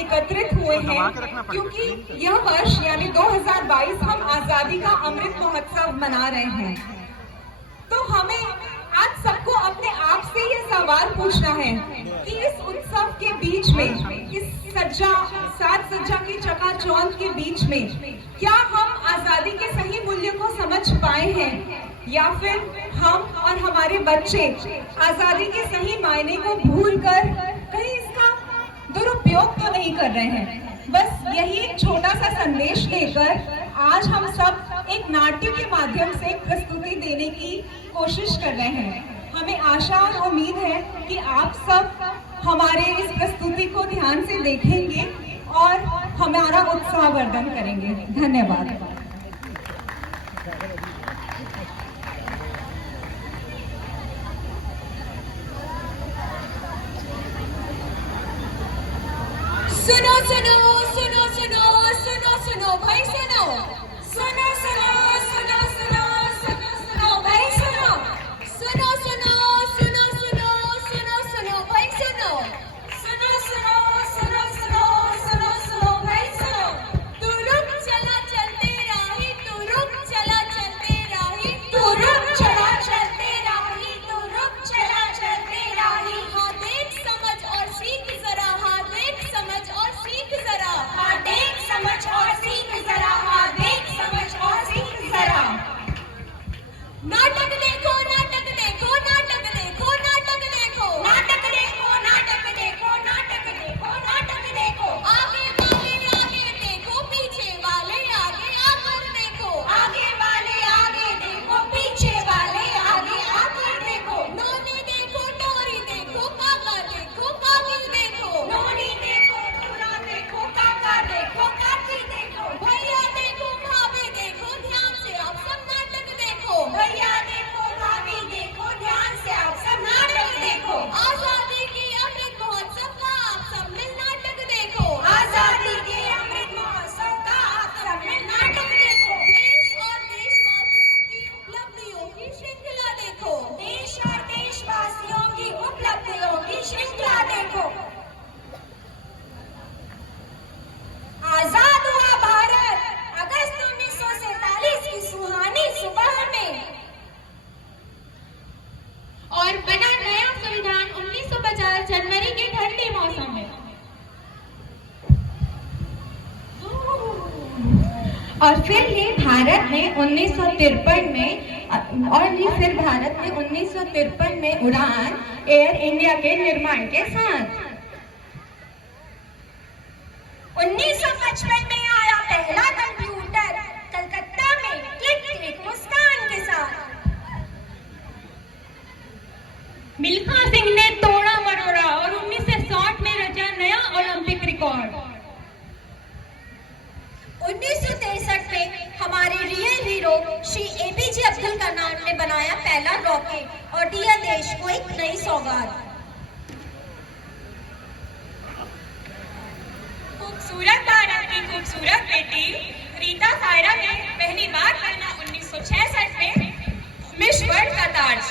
एकत्रित हुए हैं क्योंकि यह वर्ष यानी 2022 हम आजादी का अमृत महोत्सव मना रहे हैं। तो हमें आज सबको अपने आप से ये सवाल पूछना है कि इस उत्सव के बीच में, इस साज सज्जा की चकाचौंध के बीच में क्या हम आजादी के सही मूल्य को समझ पाए हैं, या फिर हम और हमारे बच्चे आजादी के सही मायने को भूलकर कहीं इसका दुरुपयोग तो नहीं कर रहे हैं। बस यही एक छोटा सा संदेश लेकर आज हम सब एक नाट्य के माध्यम से प्रस्तुति देने की कोशिश कर रहे हैं। हमें आशा और उम्मीद है कि आप सब हमारे इस प्रस्तुति को ध्यान से देखेंगे और हमारा उत्साहवर्धन करेंगे। धन्यवाद। सुनो सुनो सुनो सुनो सुनो सुनो भाई सुनो, सुनो सुनो सुनो सुनो सुनो सुनो भाई सुनो, सुनो सुनो सुनो सुनो सुनो सुनो भाई सुनो, सुनो सुनो सुनो सुनो सुनो सुनो भाई सुनो। तू रुक चला चलते राही, तू रुक चला चलते राही, तू रुक चला चलते राही, तू रुक चला चलते राही। हाँ देख समझ और सीख जरा, हाँ देख समझ और सीख जरा, हाँ देख समझ और सीख जरा, हाँ देख समझ और सीख जरा। नाटक देखो नाटक देखो नाटक देखो नाटक देखो नाटक देखो नाटक देखो नाटक देखो नाटक देखो। आगे वाले आगे देखो, पीछे वाले आगे आकर देखो, आगे वाले आगे देखो, पीछे वाले आगे आकर देखो। नोनी देखो टोरी देखो, काका देखो काकी देखो, नोनी देखो टोरा देखो, काका देखो काकी देखो, भैया देखो भाभी देखो, ध्यान से आप सब नाटक देखो, भैया देखो भाभी देखो, ध्यान से आप सब नाटक देखो। आजादी के अमृत महोत्सव का आप सब में नाटक देखो, आजादी के अमृत महोत्सव का आप सब में नाटक देखो। देश और देशवासियों की उपलब्धियों की श्रृंखला देखो, देश और देशवासियों की उपलब्धियों की श्रृंखला देखो। आजाद हुआ भारत अगस्त 1947 की सुहानी सुबह में, और बना नया संविधान 1950 जनवरी के ठंडे मौसम में। और फिर ये भारत ने 1953 में, और ये फिर भारत ने 1953 में उड़ान एयर इंडिया के निर्माण के साथ। 1955 में आया पहला कंप्यूटर कलकत्ता में, क्लिक क्लिक मुस्कान के साथ। मिल्खा सिंह ने तोड़ा मरोड़ा और 1960 में रचा नया ओलंपिक रिकॉर्ड। 1963 में हमारे real hero Shri APJ Abdul Kalam ने बनाया पहला रॉकेट और दिया देश को एक नई सौगात। खूबसूरत भारत की खूबसूरत बेटी रीता सायरा ने पहली बार पहना 1966 में मिस वर्ल्ड का ताज।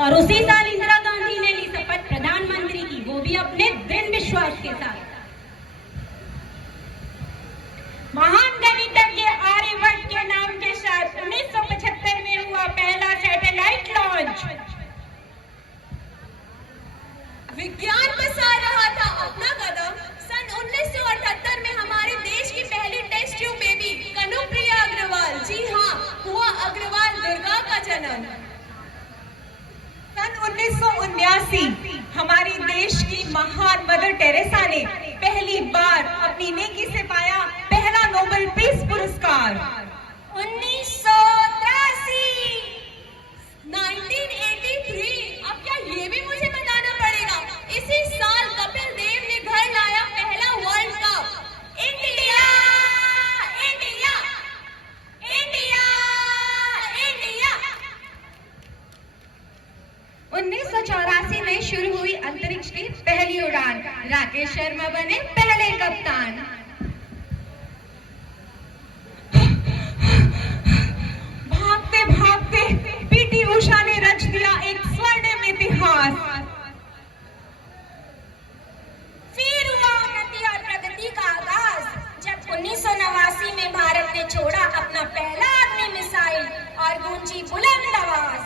और उसी साल इंदिरा गांधी ने ली शपथ प्रधानमंत्री की, वो भी अपने दृढ़ विश्वास के साथ। महान गणितज्ञ आर्यभट्ट के नाम के साथ 1975 में हुआ पहला सैटेलाइट लॉन्च। विज्ञान पसार रहा था अपना कदम। सन 1978 में हमारे देश की पहली test tube baby Kanupriya Agarwal, जी हाँ, हुआ अग्रवाल दुर्गा का जन्म। सन 1979 हमारी देश की महान मदर टेरेसा ने पहली बार अपनी नेकी से पाया पहला नोबेल पीस पुरस्कार। 1983, अब क्या ये भी मुझे बताना पड़ेगा, इसी साल कपिल देव ने घर लाया पहला world cup. India India India India. 1984 में शुरू हुई अंतरिक्ष की पहली उड़ान, राकेश शर्मा बने पहले कप्तान। भागते भागते पीटी उषा ने रच दिया एक स्वर्णिम इतिहास। ने छोड़ा अपना पहला अग्नि मिसाइल और गूंजी बुलंद आवाज।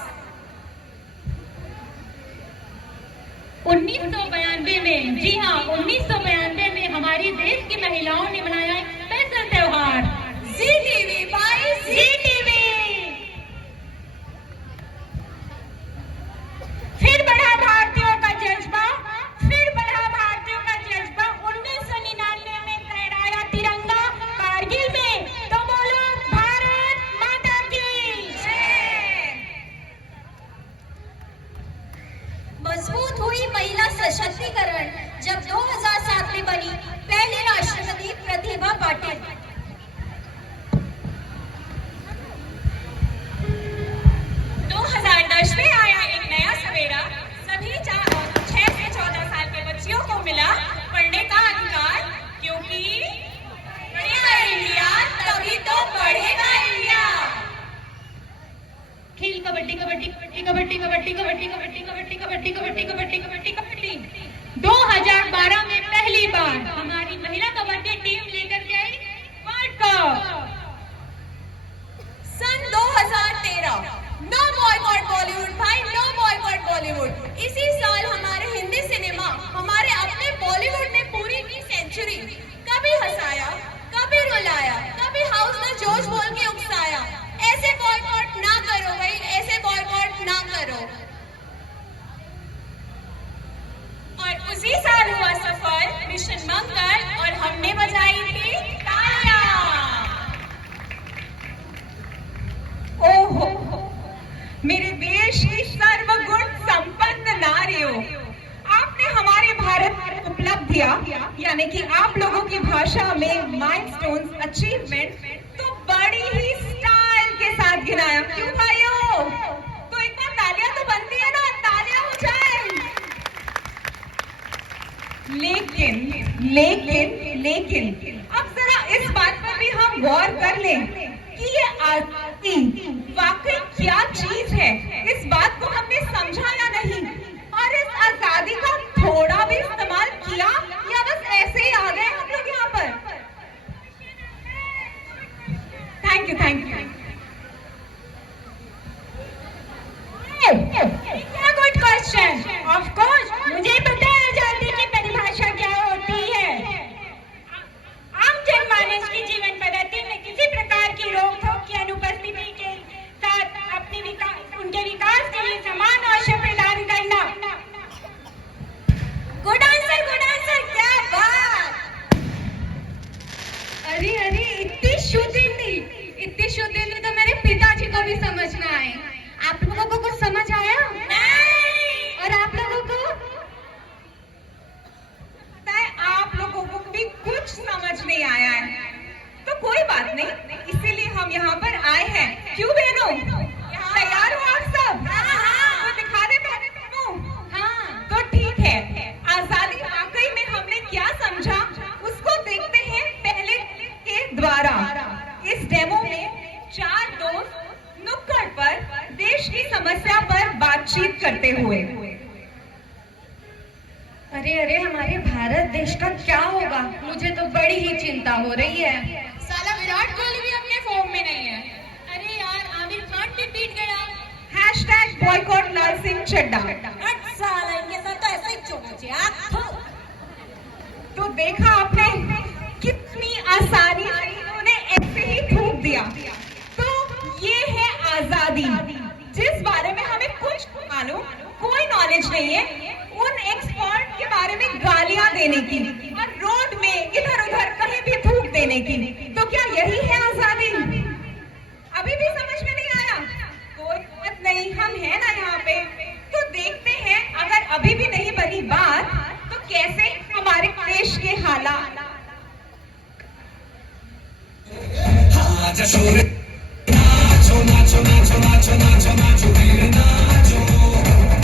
1992 में, जी हाँ 1992 में हमारी देश की महिलाओं ने मनाया एक स्पेशल त्योहार, जी टीवी भाई जी टीवी। फिर बढ़ा भारतीयों का जज्बा, फिर बढ़ा भारतीयों का जज्बा। 1999 में लहराया तिरंगा कारगिल में, तो बोलो भारत माता की जय। मजबूत हुई महिला सशक्तिकरण जब 2007 में बनी पहली राष्ट्रपति प्रतिभा पाटिल। 2010 में आया एक नया सवेरा, सभी 6 से 14 साल के बच्चियों को मिला पढ़ने का अधिकार, क्योंकि बढ़ेगा इंडिया तभी तो बढ़ेगा इंडिया। खेल कबड्डी कबड्डी कबड्डी कबड्डी कबड्डी कबड्डी कबड्डी कबड्डी कबड्डी कबड्डी कबड्डी कबड्डी कबड्डी 2012 में पहली बार हमारी महिला कबड्डी टीम लेकर के आई वर्ल्ड कप। सन 2013 नो बॉयकॉट बॉलीवुड भाई, नो बॉयकॉट बॉलीवुड। इसी साल हमारे हिंदी सिनेमा, हमारे अपने बॉलीवुड ने पूरी की सेंचुरी। कभी हंसाया, कभी रुलाया, कभी हाउस में जोश बोल के उकसाया। ऐसे बॉयकॉट ना करो भाई, ऐसे बॉयकॉट ना करो। और उसी साल हुआ सफल मिशन मंगल और हमने बजाई थी तालियां। ओहो मेरे देश की सर्वगुण संपन्न नारियों, आपने हमारे भारत की उपलब्धियां यानी कि आप लोगों की भाषा में माइलस्टोन्स, अचीवमेंट तो बड़ी ही स्टाइल के साथ गिनाया। क्यों भाइयों? तो एक बार तालियां तो बनती है ना, तालियां हो जाए। लेकिन लेकिन लेकिन अब जरा इस बात पर भी हम गौर कर लें कि ये आजादी वाकई क्या चीज है। इस बात को हमने समझा या नहीं, और इस आजादी का थोड़ा भी इस्तेमाल किया या बस ऐसे ही आ गए हम लोग यहाँ पर। Thank you thank you. क्या गुड क्वेश्चन। ऑफ कोर्स मुझे पता है आजादी की परिभाषा क्या होती है। आम जनमानस की जीवन पद्धति में किसी प्रकार की रोक-टोक की अनुपस्थिति के साथ उनके विकास के लिए समान अवसर प्रदान करना। गुड आंसर, क्या बात। अरे अरे इतनी शुद्ध हिंदी तो मेरे पिताजी को भी समझ में आए। आप लोगों को कुछ समझ आया? नहीं। और आप लोगों को? आप लोगों को भी कुछ समझ नहीं आया है, तो कोई बात नहीं, इसीलिए हम यहाँ पर आए हैं। क्यों बहनों, तैयार हो आप सब? तो दिखा दे पहले मुंह। हाँ तो ठीक है। आजादी वाकई में हमने क्या समझा उसको देखते हैं पहले के द्वारा। इस डेमो में 4 दोस्त नुक्कड़ पर देश की समस्या पर बातचीत करते हुए। अरे हमारे भारत देश का क्या होगा, मुझे तो बड़ी ही चिंता हो रही है। साला विराट कोहली भी अपने फॉर्म में नहीं है। अरे यार आमिर खान भी पीट गया। #बॉयकॉट लाल सिंह चड्ढा। साला इनके साथ तो ऐसा ही चोचा। तो देखा आपने कितनी आसानी से इन्होंने ऐसे ही थूक दिया। तो ये है आजादी, जिस बारे में हमें कुछ मालूम, कोई नॉलेज नहीं है। उन एक्सपर्ट के बारे में गालियां देने की और रोड में इधर उधर कहीं भी थूक देने की। तो क्या यही है आजादी? अभी भी समझ में नहीं आया? कोई बात नहीं, हम हैं ना यहाँ पे। तो देखते हैं अगर अभी भी नहीं बनी बात तो कैसे हमारे देश के हालात। नाचो नाचो नाचो नाचो नाचो नाचो वीर नाचो,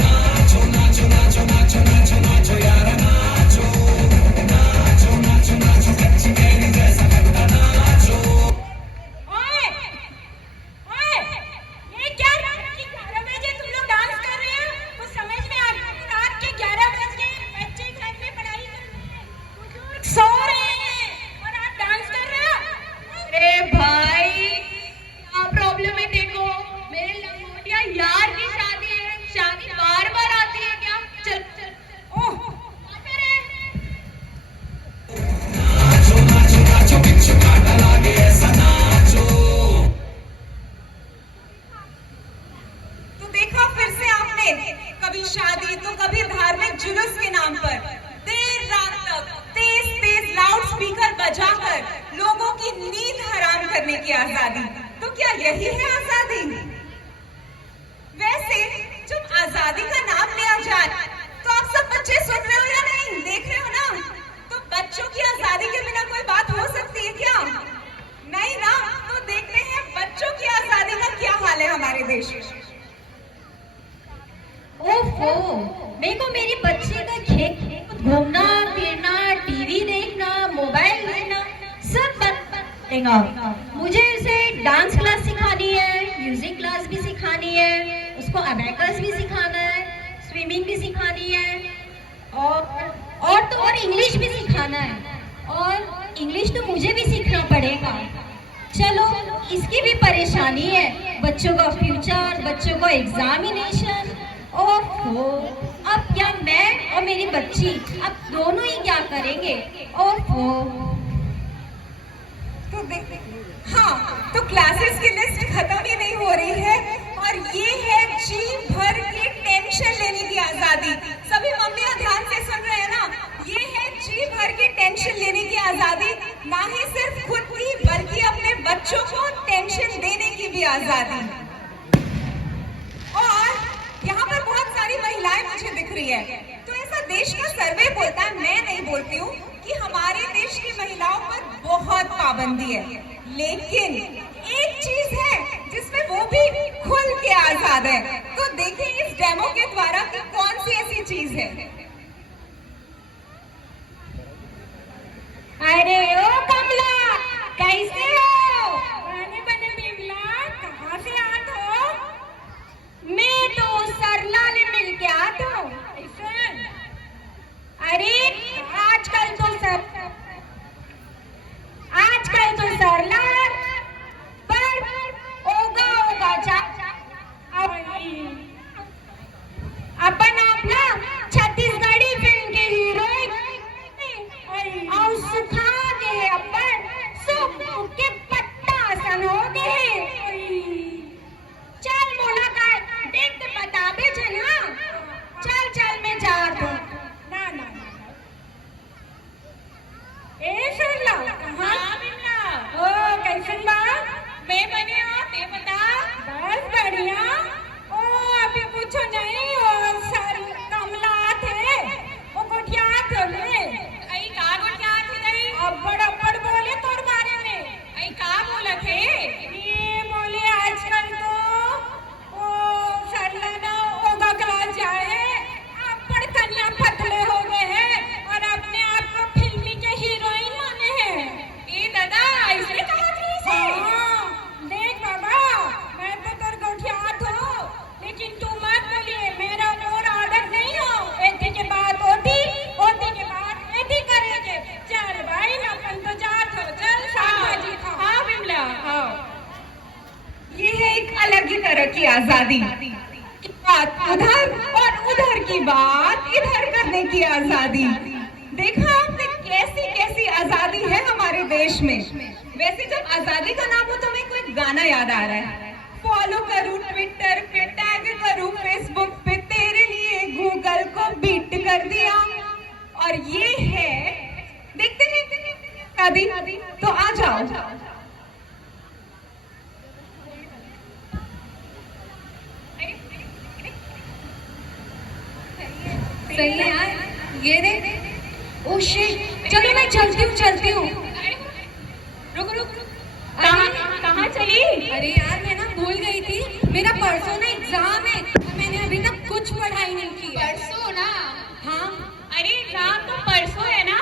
नाचो नाचो नाचो नाचो नाचो नाचो यार नाचो, नाचो नाचो नाचो कच्ची कैरी जैसा करता नाचो। ओए ओए ये क्या रात के 11 बजे तुम लोग डांस कर रहे हैं? कुछ समझ में आ रहा है? रात के 11 बजे बच्चे घर में पढ़ाई कर रहे हैं, सो रहे हैं और आप डांस कर रहे हो? अरे भाई आगे आजादी। तो क्या यही है आजादी? वैसे जब आजादी का नाम लिया जाए तो आप सब बच्चे सुन रहे हो या नहीं, देख रहे हो ना? तो बच्चों की आजादी के बिना कोई बात हो सकती है क्या? नहीं ना। तो देखते हैं बच्चों की आजादी का क्या हाल है हमारे देश में। ओफो, मेरे को मेरी बच्ची का खेत घूमना फिरना, टीवी देखना, मोबाइल देखना सब बंद देगा। मुझे उसे डांस क्लास सिखानी है, म्यूजिक क्लास भी सिखानी है, उसको अबैकस भी सिखाना है, स्विमिंग भी सिखानी है, और इंग्लिश भी सिखाना है। और इंग्लिश तो मुझे भी सीखना पड़ेगा। चलो, इसकी भी परेशानी है, बच्चों का फ्यूचर, बच्चों का एग्जामिनेशन। ओहो, अब क्या मैं और मेरी बच्ची अब दोनों ही क्या करेंगे? ओहो। तो हाँ, तो क्लासेस की लिस्ट खत्म ही नहीं हो रही है और ये है जी भर के टेंशन लेने की आजादी। सभी मम्मियां ध्यान से सुन रहे हैं ना? ये है जी भर के टेंशन लेने की आजादी, ना ही सिर्फ खुद की बल्कि अपने बच्चों को टेंशन देने की भी आजादी। और यहाँ पर बहुत सारी महिलाएं मुझे दिख रही है। तो ऐसा देश का सर्वे बोलता है, मैं नहीं बोलती हूँ, कि हमारे देश की महिलाओं पर बहुत पाबंदी है। लेकिन एक चीज है जिसमें वो भी खुल के आजाद है। तो देखें इस डेमो के द्वारा कि कौन सी ऐसी चीज है। अरे ओ कमला, कैसे हो? बने बने बिमला, कहाँ से आत हो? मैं तो सरला ने मिल के आत हूँ। अरे आजकल तो सरला पर ओगा जा अपन आपला छत्तीसगढ़ी फिल्म के हीरोइन और सुखा गए अपन सूख के पत्ता सन हो गए। चल मुलाकात देख के बताबे जना। चल मैं जात हूँ। ना ए सरला, कहाँ बिमला? ओ कैसन बा? मैं बढ़िया, ते बता? बस बढ़िया। ओ अभी पूछो नहीं, और सर कमला थे वो गोठिया थे ले। आई का गोठिया थे नहीं? अब्बड़ बोले तोर बारे में। आई का बोला थे? ये बोले आजकल तो वो सरला ना ओगा क्लास जाए, अब्बड़ कन्या पतले हो गए हैं और अपने आप को फिल्मी के हीरोइन माने हैं। ए दादा, ऐसे कहा थी इसे? हाँ, देख बाबा, मैं तो तोर गोठियात हूँ, लेकिन तू मत बोलिए, मेरा और ऑर्डर नहीं हो। एती के बाद ओती के बाद एती करेंगे। चल भाई, अपन तो जात हो, चल शाबाजी खा। हाँ बिमला, हाँ। ये है एक अलग ही तरह की आजादी। बात उधर और उधर की बात इधर करने की आजादी। देखा आपने कैसी कैसी आजादी है हमारे देश में। वैसे जब आजादी का नाम हो तो मेरे को एक गाना याद आ रहा है। फॉलो करूं ट्विटर पे, टैग करूं फेसबुक पे, तेरे लिए गूगल को बीट कर दिया। और ये है, देखते हैं आजादी। तो आ जाओ। सही है यार, ये देख। ओ शिट, चलो मैं चलती हूँ। रुक। कहाँ चली? अरे यार, मैं ना भूल गई थी, मेरा परसों ना एग्जाम है, मैंने अभी तक कुछ पढ़ाई नहीं की। परसों ना? हाँ। अरे एग्जाम तो परसों है ना।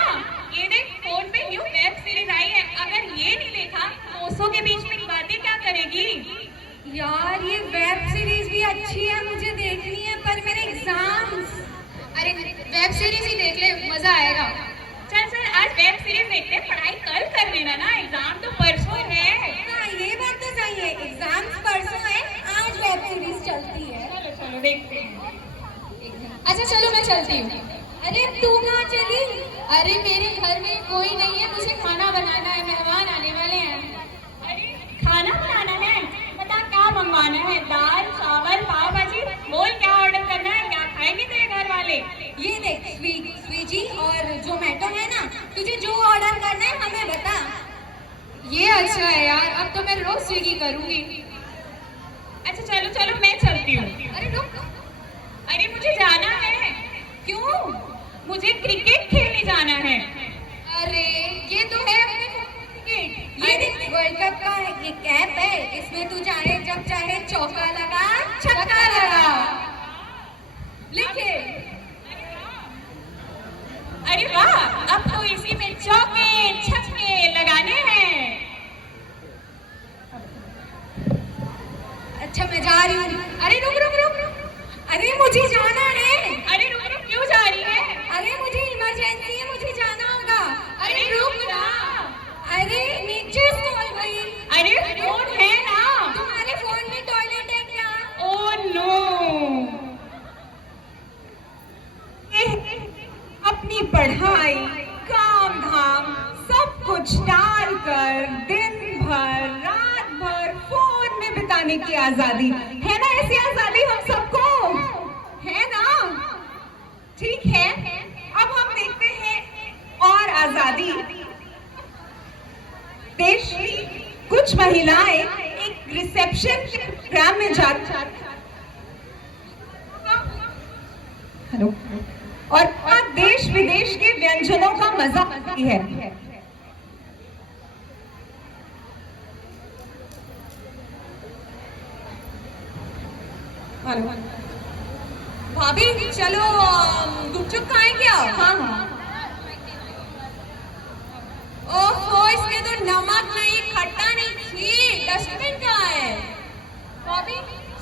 ये देख, फोन पे न्यू वेब सीरीज आई है, अगर ये नहीं देखा दोस्तों के बीच में बातें क्या करेगी? यार ये वेब सीरीज भी अच्छी है, मुझे देखनी है, पर मेरे एग्जाम्स। अरे वेब सीरीज ही देख ले, मजा आएगा। चल आज वेब सीरीज देखते हैं, पढ़ाई कल कर लेना ना, एग्जाम तो परसों है। हाँ ये बात तो सही है, एग्जाम्स परसों है, आज वेब सीरीज चलती है। चलो देखते हैं। अच्छा चलो मैं चलती हूँ। अरे तू कहाँ चली? अरे मेरे घर में कोई नहीं है, मुझे खाना बनाना है, मेहमान आने वाले हैं। अरे खाना बनाना है? बता क्या मंगवाना है? दाल चावल पाव भाजी, बोल क्या ऑर्डर करना है, क्या खाएंगे तेरे घर वाले? ये देख, स्विगी और जोमेटो है ना, तुझे जो ऑर्डर करना है हमें बता। ये अच्छा है यार, अब तो मैं रोज स्विगी करूंगी। अच्छा चलो चलो मैं चलती हूँ। अरे रुक, अरे मुझे जाना है। क्यों? मुझे क्रिकेट खेलने जाना है। अरे ये तो है अपने क्रिकेट, ये देख वर्ल्ड कप का ये कैप है, इसमें तू चाहे जब चाहे चौका लगा छक्का लगा, लिखे। अरे वाह, अब तो इसी में चौके छक्के लगाने हैं। अच्छा मैं जा रही हूँ। अरे रुक रुक रुक रुक, अरे मुझे जाना है। अरे रुक रुक, क्यों जा रही है? अरे मुझे इमरजेंसी है, मुझे जाना होगा। अरे रुक ना। अरे नीचे स्कूल गई। अरे फोन है ना। तुम्हारे फोन में टॉयलेट है क्या? Oh no. अपनी पढ़ाई काम धाम सब कुछ टाल कर दिन भर रात भर फोन में बिताने की आजादी है ना, ऐसी आजादी हम सबको है ना। ठीक है, अब हम देखते हैं और आजादी। देश की कुछ महिलाएं एक रिसेप्शन प्रोग्राम में जाती हेलो और देश विदेश के व्यंजनों का मजा आती है। भाभी चलो गुपचुप खाएं क्या? हाँ हाँ। ओहो इसमें तो नमक नहीं, खट्टा नहीं, छी, डस्टबिन कहाँ है? भाभी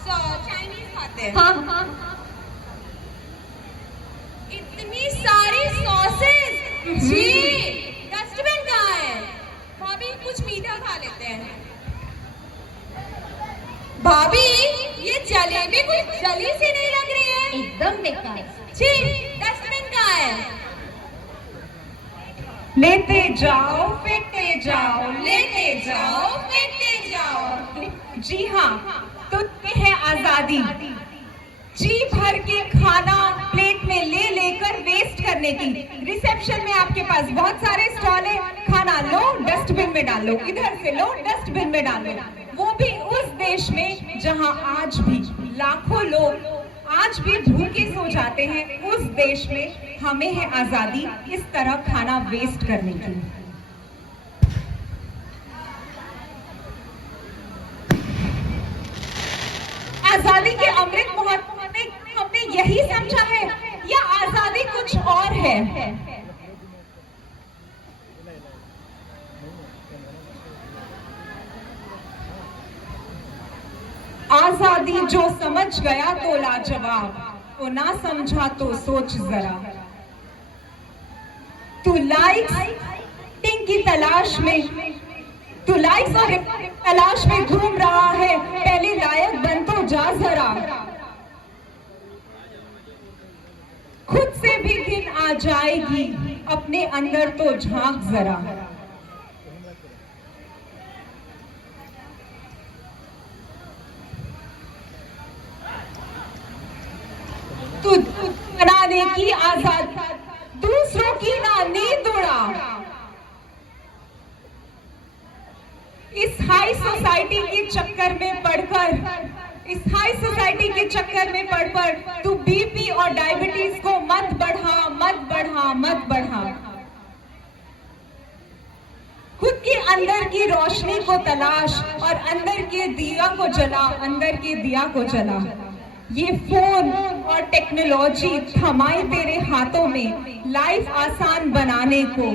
चाइनीज खाते हैं। हाँ हाँ। इतनी सारी सॉसेस, छी, डस्टबिन कहाँ है? भाभी कुछ मीठा खा लेते हैं। भाभी ये जलेबी कुछ जली सी नहीं लग रही है, एकदम बेकार। छी, डस्टबिन कहाँ है? लेते जाओ फेंकते जाओ, लेते जाओ फेंकते जाओ। जी हाँ, तो ये है आजादी। जी भर के खाना प्लेट में ले लेकर वेस्ट करने की। रिसेप्शन में आपके पास बहुत सारे स्टॉल है, खाना लो डस्टबिन में डालो, इधर से लो डस्टबिन में डालो। वो भी उस देश में जहां आज भी लाखों लोग आज भी भूखे सो जाते हैं, उस देश में हमें है आजादी इस तरह खाना वेस्ट करने की। आजादी के अमृत महोत्सव में हमने यही समझा है या आजादी कुछ और है? आजादी जो समझ गया तो लाजवाब, तो ना समझा तो सोच जरा। तू लाइक्स की तलाश में, तू लाइक्स और तलाश में घूम रहा है, पहले लायक बन तो जा जरा। खुद से भी घिन आ जाएगी, अपने अंदर तो झांक जरा। तू बनाने की आजादी, दूसरों की ना नींद उड़ा। इस हाई सोसाइटी के चक्कर में पड़कर, इस हाई सोसाइटी के चक्कर में पड़कर तू बीपी और डायबिटीज को मत बढ़ा, मत बढ़ा, मत बढ़ा। खुद के अंदर की रोशनी को तलाश और अंदर के दिया को जला, अंदर के दिया को जला। ये फोन और टेक्नोलॉजी थमाए तेरे हाथों में लाइफ आसान बनाने को।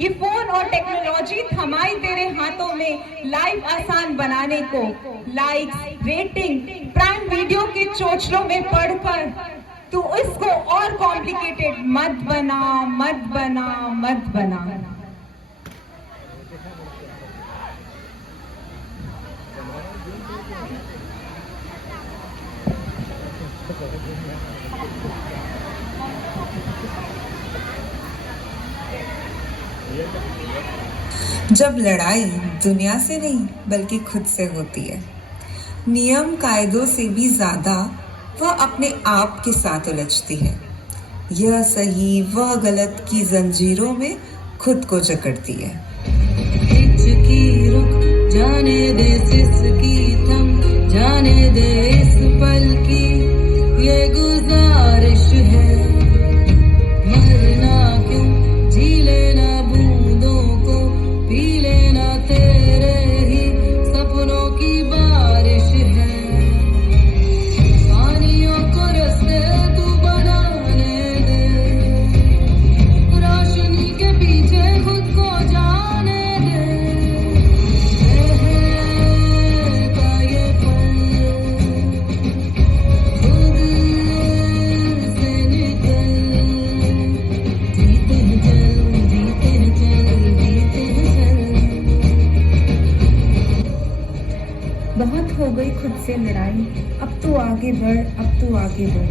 ये फोन और टेक्नोलॉजी थमाए तेरे हाथों में लाइफ आसान बनाने को। लाइक्स, रेटिंग, प्राइम वीडियो के चोचलों में पढ़कर तू इसको और कॉम्प्लिकेटेड मत बना, मत बना, मत बना। जब लड़ाई दुनिया से नहीं बल्कि खुद से होती है, नियम कायदों से भी ज्यादा वह अपने आप के साथ उलझती है। यह सही वह गलत की जंजीरों में खुद को जकड़ती है। जाने दे सिसकी थम, जाने दे इस पल की ये गुजारिश है। मरना क्यों, जी लेना बूंदों को, पी लेना तेरे ही सपनों की बारिश है। पानियों को रस्ते तू बनाने दे, रोशनी के पीछे खुद को जाने दे। बहता ये पल खुद से निकल, जीते हैं चल, जीते हैं चल, जीते हैं चल। बहुत हो गई खुद से लड़ाई, अब तू आगे बढ़, अब तू आगे बढ़।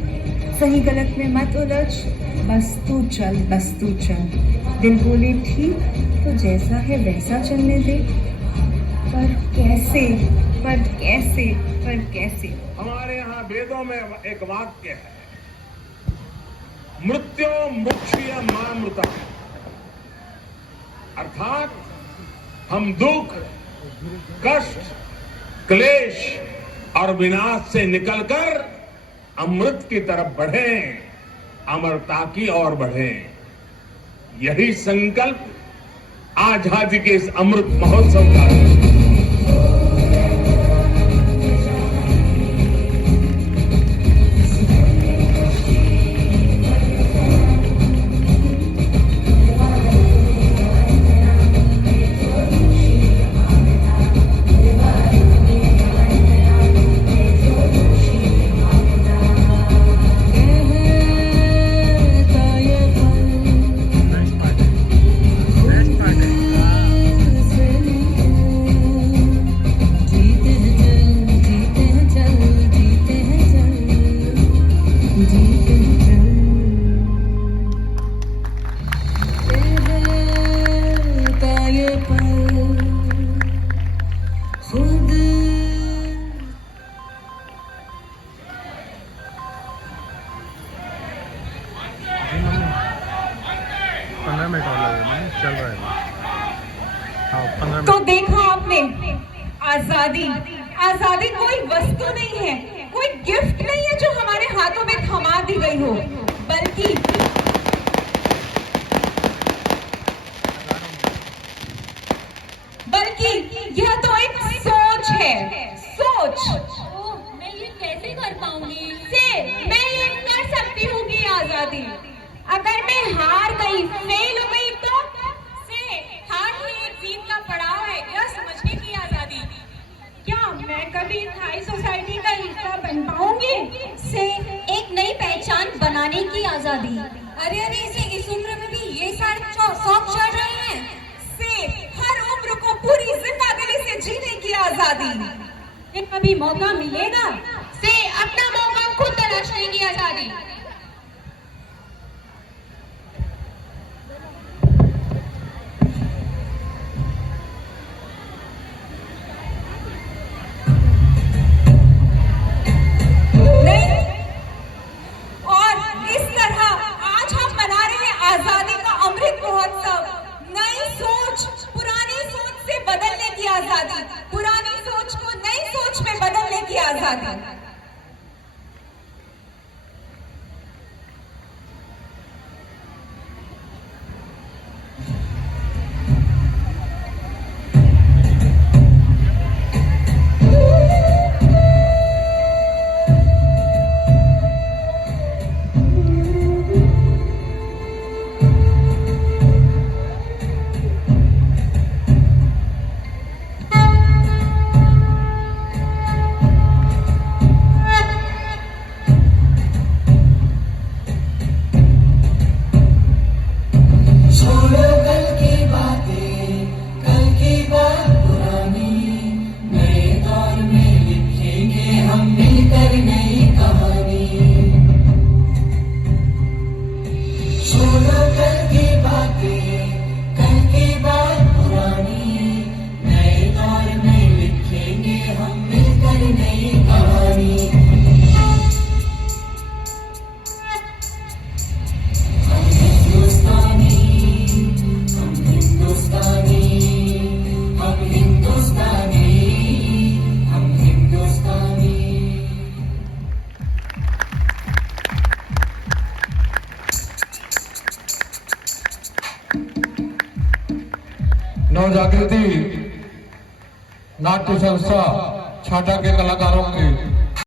सही गलत में मत उलझ, बस तू चल, बस तू चल। दिल बोले ठीक तो जैसा है वैसा चलने दे, पर कैसे, पर कैसे, पर कैसे। हमारे यहाँ वेदों में एक वाक्य है, मृत्यो मुक्षीय मामृता, अर्थात हम दुख, कष्ट, क्लेश और विनाश से निकलकर अमृत की तरफ बढ़ें, अमरता की ओर बढ़ें। यही संकल्प आजादी के इस अमृत महोत्सव का है। चल रहा है। हाँ, 15 तो देखा आपने, आजादी, आजादी कोई वस्तु नहीं है, कोई गिफ्ट नहीं है जो हमारे हाथों में थमा दी गई हो, बल्कि यह तो एक सोच है, सोच। मैं ये कैसे कर पाऊंगी? से मैं ये कर सकती हूँ कि आजादी, अगर मैं हार गई, फेल हो गई तो से हार ही एक जीत का पड़ाव है, यह समझने की आजादी। क्या मैं कभी थाई सोसाइटी का हिस्सा बन पाऊंगी? से एक नई पहचान बनाने की आजादी। अरे अरे, इसे इस उम्र में भी ये सारे शौक चढ़ रहे हैं। से हर उम्र को पूरी जिंदगी से जीने की आजादी। ये कभी मौका मिलेगा? से अपना मौका खुद तलाशने की आजादी। आजादी, पुरानी सोच को नई सोच में बदलने की आजादी। जन जागृति नाट्य संस्था छाटा के कलाकारों की